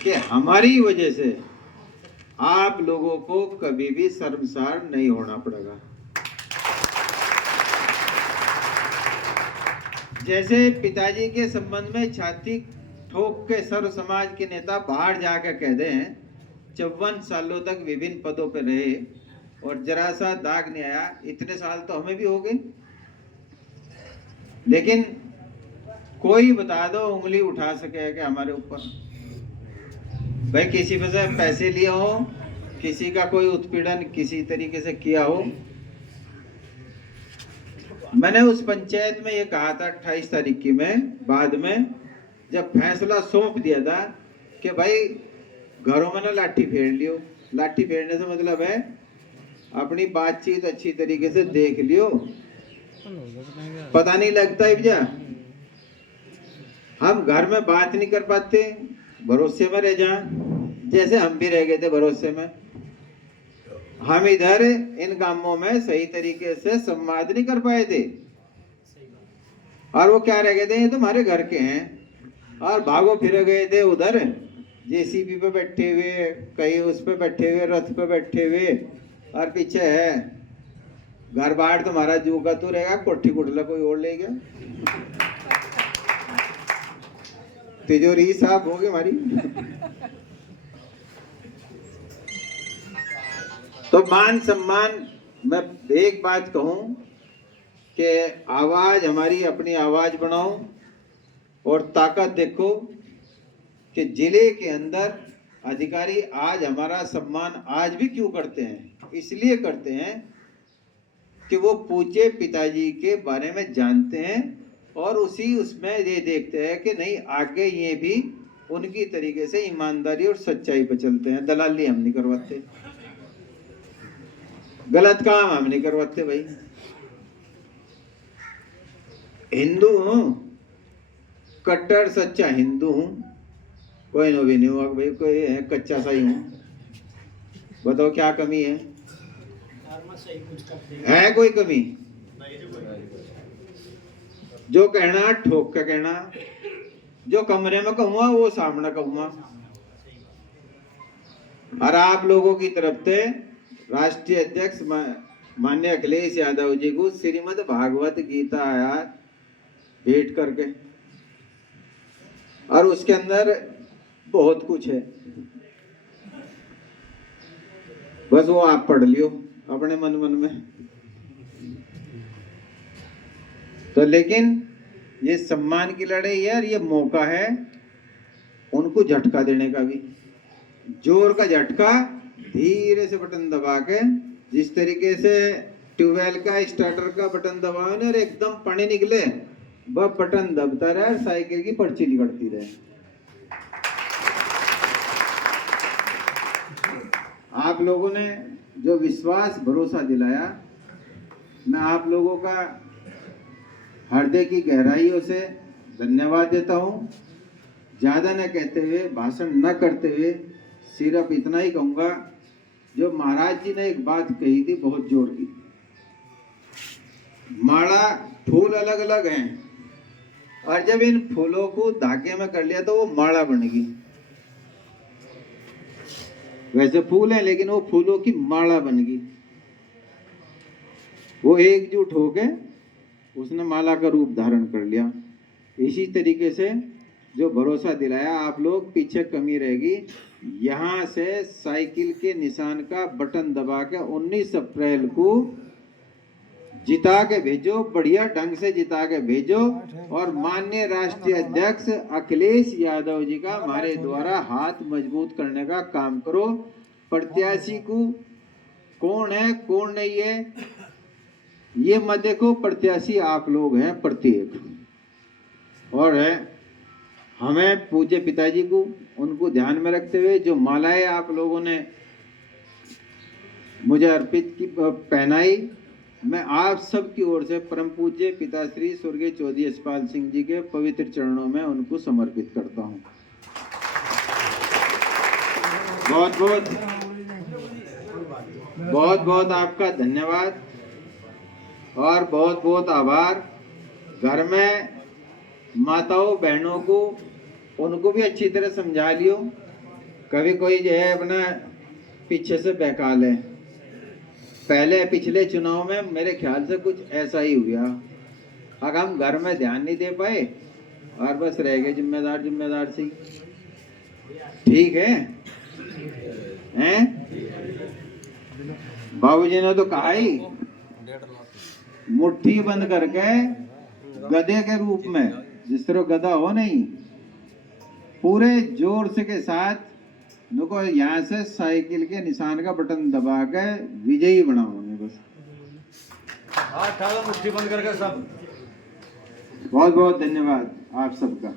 कि हमारी वजह से आप लोगों को कभी भी शर्मसार नहीं होना पड़ेगा। जैसे पिताजी के संबंध में छाती ठोक के सर्व समाज के नेता बाहर जाकर कह दें 54 सालों तक विभिन्न पदों पर रहे और जरा सा दाग नहीं आया, इतने साल तो हमें भी हो गए, लेकिन कोई बता दो उंगली उठा सके कि हमारे ऊपर भाई किसी पे से पैसे लिए हो, किसी का कोई उत्पीड़न किसी तरीके से किया हो। मैंने उस पंचायत में ये कहा था 28 तारीख की में बाद में जब फैसला सौंप दिया था कि भाई घरों में ना लाठी फेर लियो। लाठी फेरने से मतलब है अपनी बातचीत अच्छी तरीके से देख लियो, पता नहीं लगता है भैया हम घर में बात नहीं कर पाते, भरोसे में रह जाए, जैसे हम भी रह गए थे भरोसे में। हम इधर इन कामों में सही तरीके से संवाद नहीं कर पाए थे और वो क्या रह गए थे, ये तो हमारे घर के हैं, और भागो फिर गए थे उधर जेसीबी पे बैठे हुए, कहीं उस पे बैठे हुए, रथ पे बैठे हुए, और पीछे है घर बाहर तुम्हारा जू का तू रहेगा, कोठी कुटला कोई और ले गया, तिजोरी साफ होगी हमारी। तो मान सम्मान, मैं एक बात कहूं कि आवाज हमारी अपनी आवाज बनाओ और ताकत देखो कि जिले के अंदर अधिकारी आज हमारा सम्मान आज भी क्यों करते हैं, इसलिए करते हैं कि वो पूज्य पिताजी के बारे में जानते हैं और उसी उसमें ये देखते हैं कि नहीं आगे ये भी उनकी तरीके से ईमानदारी और सच्चाई पर चलते हैं। दलाली हम नहीं करवाते, गलत काम हम नहीं करवाते भाई। हिंदू हूं, कट्टर सच्चा हिंदू हूं, कोई नो भी नहीं हुआ भाई, कोई है कच्चा सा ही हूं। बताओ क्या कमी है कोई कमी? जो कहना ठोक के कहना, जो कमरे में कहूंगा वो सामने कहूंगा। और आप लोगों की तरफ से राष्ट्रीय अध्यक्ष माननीय अखिलेश यादव जी को श्रीमद् भागवत गीता आया भेंट करके, और उसके अंदर बहुत कुछ है, बस वो आप पढ़ लियो अपने मन मन में। तो लेकिन ये सम्मान की लड़ाई यार, ये मौका है उनको झटका देने का भी, जोर का झटका, धीरे से बटन दबा के, जिस तरीके से ट्यूबवेल का स्टार्टर का बटन दबाओ ना, एकदम पानी निकले, वह बटन दबता रहे, साइकिल की पर्ची निकलती रहे। आप लोगों ने जो विश्वास भरोसा दिलाया, मैं आप लोगों का हृदय की गहराइयों से धन्यवाद देता हूँ। ज़्यादा न कहते हुए, भाषण न करते हुए, सिर्फ इतना ही कहूँगा, जो महाराज जी ने एक बात कही थी बहुत जोर की, माला फूल अलग अलग हैं और जब इन फूलों को धागे में कर लिया तो वो माला बन गई। वैसे फूल है लेकिन वो फूलों की माला बन गई। वो एकजुट हो गए, उसने माला का रूप धारण कर लिया। इसी तरीके से जो भरोसा दिलाया, आप लोग पीछे कमी रहेगी, यहाँ से साइकिल के निशान का बटन दबा के 19 अप्रैल को जिता के भेजो, बढ़िया ढंग से जिता के भेजो, और माननीय राष्ट्रीय अध्यक्ष अखिलेश यादव जी का हमारे द्वारा हाथ मजबूत करने का काम करो। प्रत्याशी को कौन है कौन नहीं है ये मत देखो, प्रत्याशी आप लोग हैं प्रत्येक, और है हमें पूज्य पिताजी को, उनको ध्यान में रखते हुए जो मालाएं आप लोगों ने मुझे अर्पित की पहनाई, मैं आप सब की ओर से परम पूज्य पिताश्री स्वर्गीय चौधरी यशपाल सिंह जी के पवित्र चरणों में उनको समर्पित करता हूं। बहुत बहुत आपका धन्यवाद और बहुत बहुत आभार। घर में माताओं बहनों को, उनको भी अच्छी तरह समझा लियो कभी कोई जो है अपना पीछे से बहका ले। पहले पिछले चुनाव में मेरे ख्याल से कुछ ऐसा ही हुआ। अगर हम घर में ध्यान नहीं दे पाए और बस रह गए जिम्मेदार से। ठीक है हैं? बाबूजी ने तो कहा ही मुट्ठी बंद करके गधे के रूप में, जिस तरह गधा हो नहीं, पूरे जोर से के साथ देखो यहाँ से साइकिल के निशान का बटन दबा के विजयी बनाओगे बस। मुट्ठी बंद करके सब। बहुत बहुत धन्यवाद आप सबका।